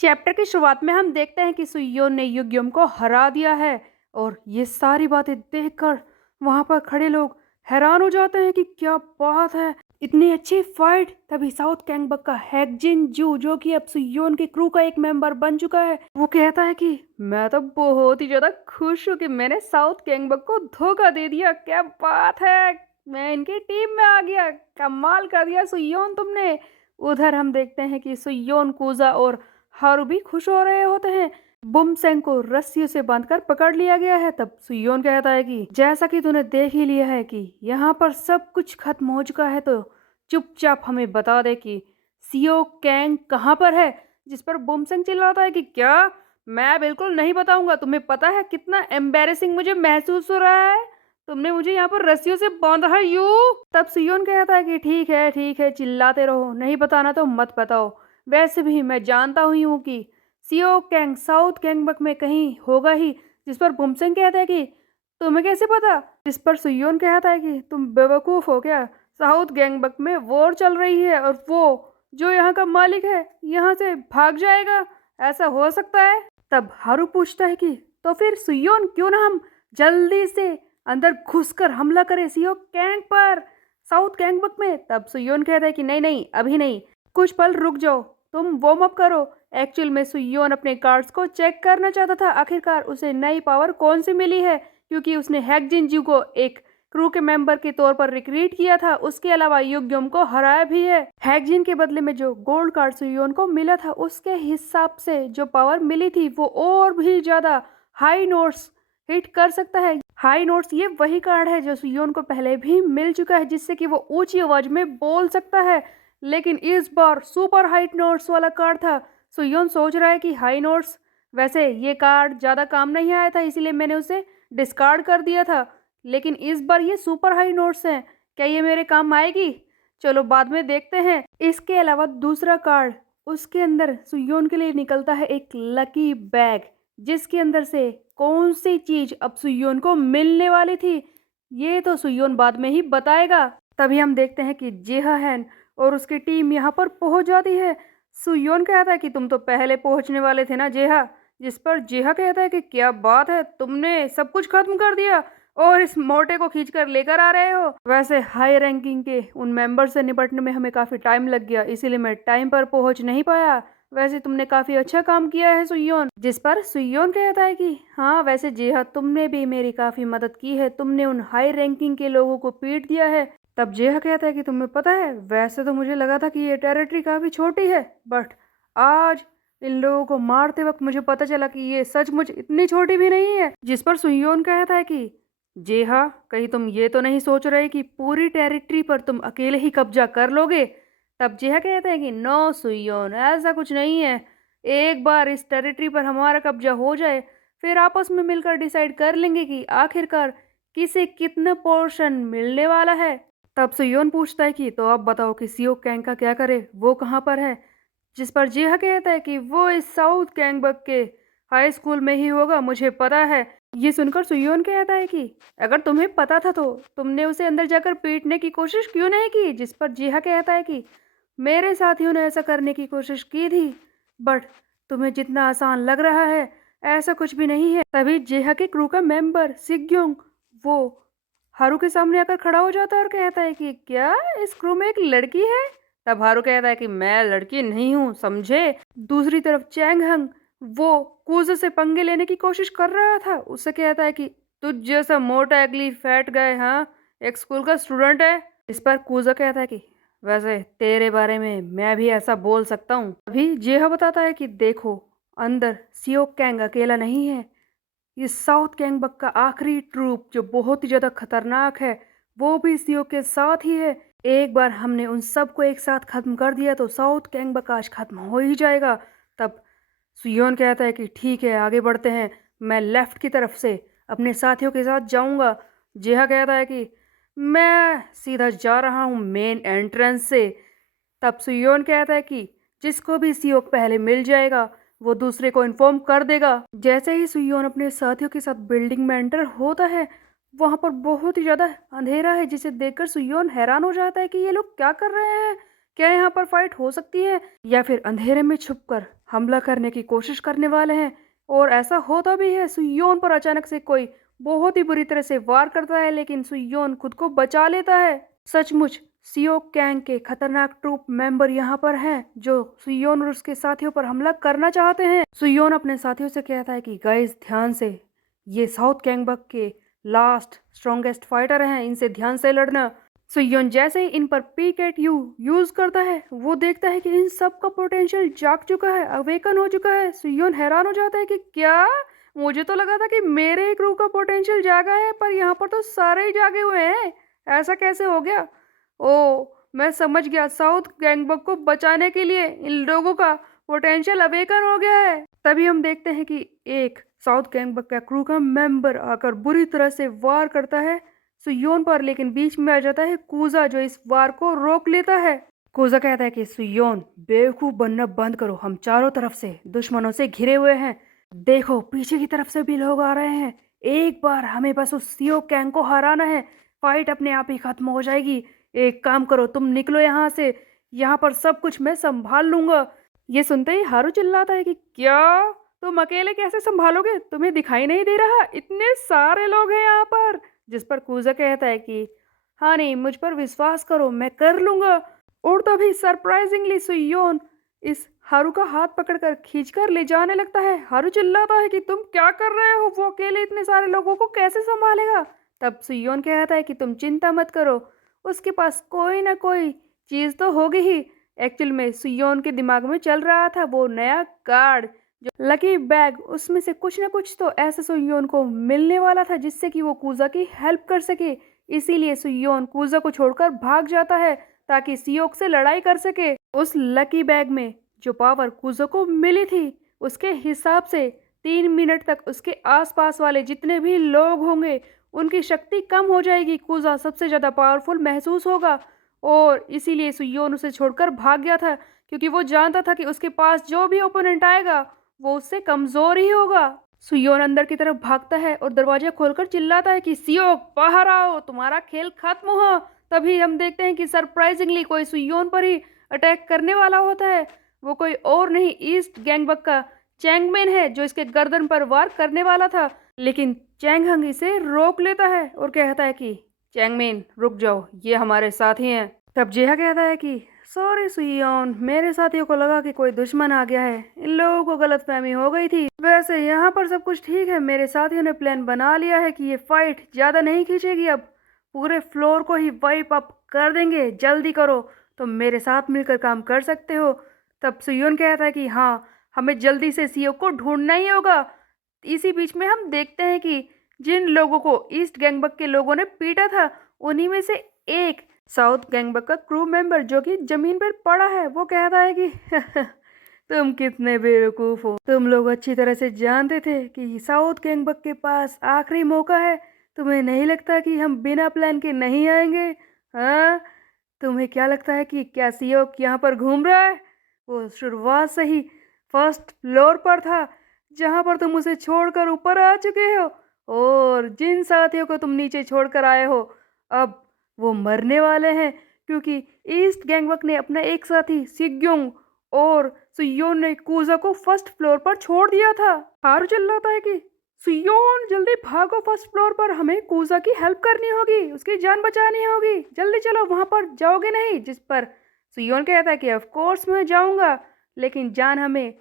Chapter की शुरुआत में हम देखते हैं कि सुयोन ने युग्यम को हरा दिया है और ये सारी बातें देखकर वहां पर खड़े लोग हैरान हो जाते हैं कि क्या बात है, इतनी अच्छी फाइट। तभी साउथ कैंगबक का हैकजिन जू, जो कि अब सुयोन की क्रू का एक मेंबर बन चुका है, वो कहता है कि मैं तो बहुत ही ज्यादा खुश हूँ कि मैंने साउथ कैंगबक को धोखा दे दिया। क्या बात है, मैं इनकी टीम में आ गया, कमाल कर दिया सुयोन तुमने। उधर हम देखते हैं कि सुयोन, कूजा और हारू भी खुश हो रहे होते हैं। बुमसेंग को रस्सियों से बांधकर पकड़ लिया गया है। तब सुयोन कहता है कि जैसा कि तूने देख ही लिया है कि यहाँ पर सब कुछ खत्म हो चुका है, तो चुपचाप हमें बता दे कि सियो कैंग कहाँ पर है। जिस पर बुमसेंग चिल्लाता है कि क्या, मैं बिल्कुल नहीं बताऊंगा। तुम्हें पता है कितना एम्बेरसिंग मुझे महसूस हो रहा है, तुमने मुझे यहाँ पर रस्सियों से बांधा है यू। तब सियोन कहता है कि ठीक है, चिल्लाते रहो, नहीं बताना तो मत बताओ। वैसे भी मैं जानता हुई हूँ कि सियो कैंग साउथ कैंगबक में कहीं होगा ही। जिस पर बुमसेंग कहता है कि तुम्हें कैसे पता। जिस पर सुयोन कहता है कि तुम बेवकूफ हो क्या, साउथ गैंगबक में वॉर चल रही है और वो जो यहाँ का मालिक है यहाँ से भाग जाएगा, ऐसा हो सकता है। तब हारू पूछता है कि तो फिर सुयोन, क्यों ना हम जल्दी से अंदर घुसकर हमला करें सियो कैंग पर, साउथ गैंगबक में। तब सुयोन कहता है कि नहीं नहीं, अभी नहीं, कुछ पल रुक जाओ, तुम वार्म अप करो। एक्चुअल में सुयोन अपने कार्ड्स को चेक करना चाहता था, आखिरकार उसे नई पावर कौन सी मिली है, क्योंकि उसने हैकजिनजू को एक क्रू के मेंबर के तौर पर रिक्रूट किया था। उसके अलावा युग्यम को हराया भी है। हैकजिन के बदले में जो गोल्ड कार्ड सुयोन को मिला था, उसके हिसाब से जो पावर मिली थी वो और भी ज्यादा हाई नोट्स हिट कर सकता है। हाई नोट्स ये वही कार्ड है जो सुयोन को पहले भी मिल चुका है, जिससे कि वो ऊंची आवाज में बोल सकता है। लेकिन इस बार सुपर हाई नोट्स वाला कार्ड था। सुयोन सोच रहा है कि हाई नोट्स, वैसे ये कार्ड ज़्यादा काम नहीं आया था, इसीलिए मैंने उसे डिस्कार्ड कर दिया था। लेकिन इस बार ये सुपर हाई नोट्स हैं, क्या ये मेरे काम आएगी, चलो बाद में देखते हैं। इसके अलावा दूसरा कार्ड, उसके अंदर सुयोन के लिए निकलता है एक लकी बैग, जिसके अंदर से कौन सी चीज अब सुयोन को मिलने वाली थी, ये तो सुयोन बाद में ही बताएगा। तभी हम देखते हैं कि जेहा हैन और उसकी टीम यहाँ पर पहुंच जाती है। सुयोन कहता है कि तुम तो पहले पहुंचने वाले थे ना जेहा। जिस पर जेहा कहता है कि क्या बात है, तुमने सब कुछ खत्म कर दिया और इस मोटे को खींचकर लेकर आ रहे हो। वैसे हाई रैंकिंग के उन मेंबर से निपटने में हमें काफी टाइम लग गया, इसीलिए मैं टाइम पर पहुंच नहीं पाया। वैसे तुमने काफी अच्छा काम किया है सुयोन। जिस पर सुयोन कहता है कि हाँ, वैसे जेहा तुमने भी मेरी काफी मदद की है, तुमने उन हाई रैंकिंग के लोगों को पीट दिया है। तब जेहा कहता है कि तुम्हें पता है, वैसे तो मुझे लगा था कि ये टेरिटरी काफी छोटी है, बट आज इन लोगों को मारते वक्त मुझे पता चला कि ये सचमुच इतनी छोटी भी नहीं है। जिस पर सुयोन कहता है कि जेहा, कहीं तुम ये तो नहीं सोच रहे कि पूरी टेरिटरी पर तुम अकेले ही कब्जा कर लोगे। तब जेहा कहता है कि नो सुयोन, ऐसा कुछ नहीं है, एक बार इस टेरिटरी पर हमारा कब्जा हो जाए फिर आपस में मिलकर डिसाइड कर लेंगे कि आखिरकार किसे कितना पोर्शन मिलने वाला है। तब सुयोन पूछता है कि तो अब बताओ कि सियो कैंग का क्या करे, वो कहाँ पर है। जिस पर जेहा कहता है कि वो इस साउथ कैंगबक के हाई स्कूल में ही होगा, मुझे पता है। ये सुनकर सुयोन कहता है कि अगर तुम्हें पता था तो तुमने उसे अंदर जाकर पीटने की कोशिश क्यों नहीं की। जिस पर जेहा कहता है कि मेरे साथियों ने ऐसा करने की कोशिश की थी, बट तुम्हें जितना आसान लग रहा है ऐसा कुछ भी नहीं है। तभी जेहा के क्रू का मेंबर सिग्योंग, वो हारू के सामने आकर खड़ा हो जाता है और कहता है कि क्या इस क्रू में एक लड़की है। तब हारू कहता है कि मैं लड़की नहीं हूँ, समझे। दूसरी तरफ चैंग हंग, वो कूजो से पंगे लेने की कोशिश कर रहा था। उससे कहता है कि तुझ जैसा मोटा अगली फैट गाय, हाँ, एक स्कूल का स्टूडेंट है। इस पर कूजो कहता है कि वैसे तेरे बारे में मैं भी ऐसा बोल सकता हूँ। अभी जेहा बताता है कि देखो, अंदर सियो कैंग अकेला नहीं है, ये साउथ कैंगबक का आखिरी ट्रूप जो बहुत ही ज्यादा खतरनाक है, वो भी सीओ के साथ ही है। एक बार हमने उन सबको एक साथ खत्म कर दिया तो साउथ कैंगबक आज खत्म हो ही जाएगा। तब सुयोन कहता है कि ठीक है, आगे बढ़ते हैं, मैं लेफ्ट की तरफ से अपने साथियों के साथ जाऊंगा। जेहा कहता है कि मैं सीधा जा रहा हूँ मेन एंट्रेंस से। तब सुयोन कहता है कि जिसको भी सियोक पहले मिल जाएगा वो दूसरे को इन्फॉर्म कर देगा। जैसे ही सुयोन अपने साथियों के साथ बिल्डिंग में एंटर होता है, वहां पर बहुत ही ज्यादा अंधेरा है, जिसे देखकर सुयोन हैरान हो जाता है कि ये लोग क्या कर रहे हैं, क्या यहाँ पर फाइट हो सकती है, या फिर अंधेरे में छुपकर हमला करने की कोशिश करने वाले हैं? और ऐसा होता भी है, सुयोन पर अचानक से कोई बहुत ही बुरी तरह से वार करता है, लेकिन सुयोन खुद को बचा लेता है। सचमुच सियोक कैंग के खतरनाक ट्रूप मेंबर यहाँ पर हैं, जो सुयोन और उसके साथियों पर हमला करना चाहते हैं। सुयोन अपने साथियों से कहता है कि गाइस ध्यान से, ये साउथ कैंगबक के लास्ट स्ट्रॉन्गेस्ट फाइटर हैं, इनसे ध्यान से लड़ना। सुयोन जैसे ही इन पर पीक एट यू यूज करता है, वो देखता है कि इन सब का पोटेंशियल जाग चुका है, अवेकन हो चुका है। सुयोन हैरान हो जाता है कि क्या, मुझे तो लगा था कि मेरे ही क्रू का पोटेंशियल जागा है, पर यहाँ पर तो सारे ही जागे हुए हैं, ऐसा कैसे हो गया? ओ, मैं समझ गया, साउथ गैंगबक को बचाने के लिए इन लोगों का पोटेंशियल अवेकन हो गया है। तभी हम देखते हैं कि एक साउथ गैंगबक का क्रू का मेंबर आकर बुरी तरह से वार करता है सुयोन पर, लेकिन बीच में आ जाता है कूजा, जो इस वार को रोक लेता है। कूजा कहता है कि सुयोन बेवकूफ बनना बंद करो, हम चारों तरफ से दुश्मनों से घिरे हुए हैं, देखो पीछे की तरफ से भी लोग आ रहे हैं, एक बार हमें बस उस सियो कैंग को हराना है, फाइट अपने आप ही खत्म हो जाएगी। एक काम करो, तुम निकलो यहाँ से, यहाँ पर सब कुछ मैं संभाल लूंगा। ये सुनते ही हारू चिल्लाता है कि क्या, तुम अकेले कैसे संभालोगे, तुम्हें दिखाई नहीं दे रहा इतने सारे लोग हैं यहाँ पर? जिस पर कूजा कहता है कि हाँ नहीं, मुझ पर विश्वास करो, मैं कर लूंगा। और तभी सरप्राइजिंगली सुयोन इस हारू का हाथ पकड़कर खींचकर ले जाने लगता है। हारू चिल्लाता है कि तुम क्या कर रहे हो, वो अकेले इतने सारे लोगों को कैसे संभालेगा? तब सुयोन कहता है कि तुम चिंता मत करो, उसके पास कोई ना कोई चीज तो होगी ही। एक्चुअल में सुयोन के दिमाग में चल रहा था वो नया कार्ड, जो लकी बैग, उसमें से कुछ ना कुछ तो ऐसा सुयोन को मिलने वाला था जिससे कि वो कूजा की हेल्प कर सके। इसीलिए सुयोन कूजा को छोड़कर भाग जाता है ताकि सियोक से लड़ाई कर सके। उस लकी बैग में जो पावर कूजा को मिली थी, उसके हिसाब से 3 मिनट तक उसके आसपास वाले जितने भी लोग होंगे उनकी शक्ति कम हो जाएगी, कूजा सबसे ज्यादा पावरफुल महसूस होगा। और इसीलिए सुयोन उसे छोड़कर भाग गया था, क्योंकि वो जानता था कि उसके पास जो भी ओपोनेंट आएगा वो उससे कमजोर ही होगा। सुयोन अंदर की तरफ भागता है और दरवाजा खोलकर चिल्लाता है कि सियोक बाहर आओ, तुम्हारा खेल खत्म हुआ। तभी हम देखते हैं कि सरप्राइजिंगली कोई सुयोन पर ही अटैक करने वाला होता है। वो कोई और नहीं, ईस्ट गैंगबक का चैंगमेन है, जो इसके गर्दन पर वार करने वाला था, लेकिन चैंगहंग इसे रोक लेता है और कहता है कि चैंगमेन रुक जाओ, ये हमारे साथी हैं। तब जेहा कहता है कि सॉरी सुयोन, मेरे साथियों को लगा कि कोई दुश्मन आ गया है, इन लोगों को गलतफहमी हो गई थी। वैसे यहाँ पर सब कुछ ठीक है, मेरे साथियों ने प्लान बना लिया है कि ये फाइट ज्यादा नहीं खींचेगी, अब पूरे फ्लोर को ही वाइप अप कर देंगे, जल्दी करो, तुम मेरे साथ मिलकर काम कर सकते हो। तब सुयोन कहता है कि हाँ, हमें जल्दी से सीओ को ढूंढना ही होगा। इसी बीच में हम देखते हैं कि जिन लोगों को ईस्ट गैंगबक के लोगों ने पीटा था, उन्हीं में से एक साउथ गैंगबक का क्रू मेंबर जो कि जमीन पर पड़ा है, वो कहता है कि तुम कितने बेवकूफ हो, तुम लोग अच्छी तरह से जानते थे कि साउथ गैंगबक के पास आखिरी मौका है, तुम्हें नहीं लगता कि हम बिना प्लान के नहीं आएंगे? हाँ, तुम्हें क्या लगता है कि क्या सीओ यहाँ पर घूम रहा है? वो शुरुआत से ही फर्स्ट फ्लोर पर था, जहाँ पर तुम उसे छोड़कर ऊपर आ चुके हो, और जिन साथियों को तुम नीचे छोड़कर आए हो अब वो मरने वाले हैं, क्योंकि ईस्ट गैंगबक ने अपना एक साथी सिग्योंग और सुयोन ने कूजा को फर्स्ट फ्लोर पर छोड़ दिया था। हारू चिल्लाता है कि सुयोन जल्दी भागो फर्स्ट फ्लोर पर, हमें कूजा की हेल्प करनी होगी, उसकी जान बचानी होगी, जल्दी चलो, वहां पर जाओगे नहीं? जिस पर सुयोन कहता है कि ऑफ कोर्स मैं जाऊंगा, लेकिन जान हमें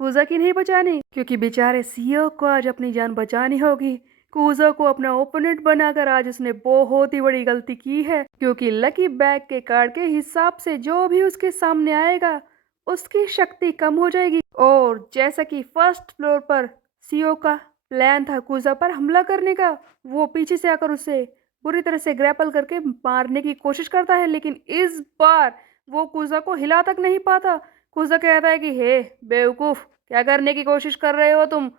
कूजा की नहीं बचानी, क्योंकि बेचारे सीओ को आज अपनी जान बचानी होगी। कूजा को अपना ओपोनेंट बनाकर आज उसने बहुत ही बड़ी गलती की है, क्योंकि लकी बैग के कार्ड के हिसाब से जो भी उसके सामने आएगा उसकी शक्ति कम हो जाएगी। और जैसा कि फर्स्ट फ्लोर पर सीओ का प्लान था कूजा पर हमला करने का, वो पीछे से आकर उसे बुरी तरह से ग्रैपल करके मारने की कोशिश करता है, लेकिन इस बार वो कूजा को हिला तक नहीं पाता। कूजा कहता है कि हे बेवकूफ, क्या करने की कोशिश कर रहे हो तुम?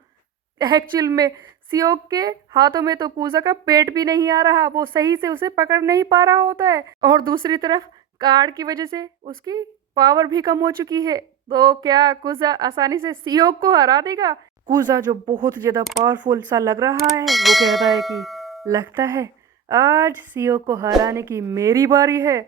एक्चुअल में सियोक के हाथों में तो कूजा का पेट भी नहीं आ रहा, वो सही से उसे पकड़ नहीं पा रहा होता है, और दूसरी तरफ कार्ड की वजह से उसकी पावर भी कम हो चुकी है। तो क्या कूजा आसानी से सियोक को हरा देगा? कूजा, जो बहुत ज्यादा पावरफुल सा लग रहा है, वो कहता है कि लगता है आज सियोक को हराने की मेरी बारी है।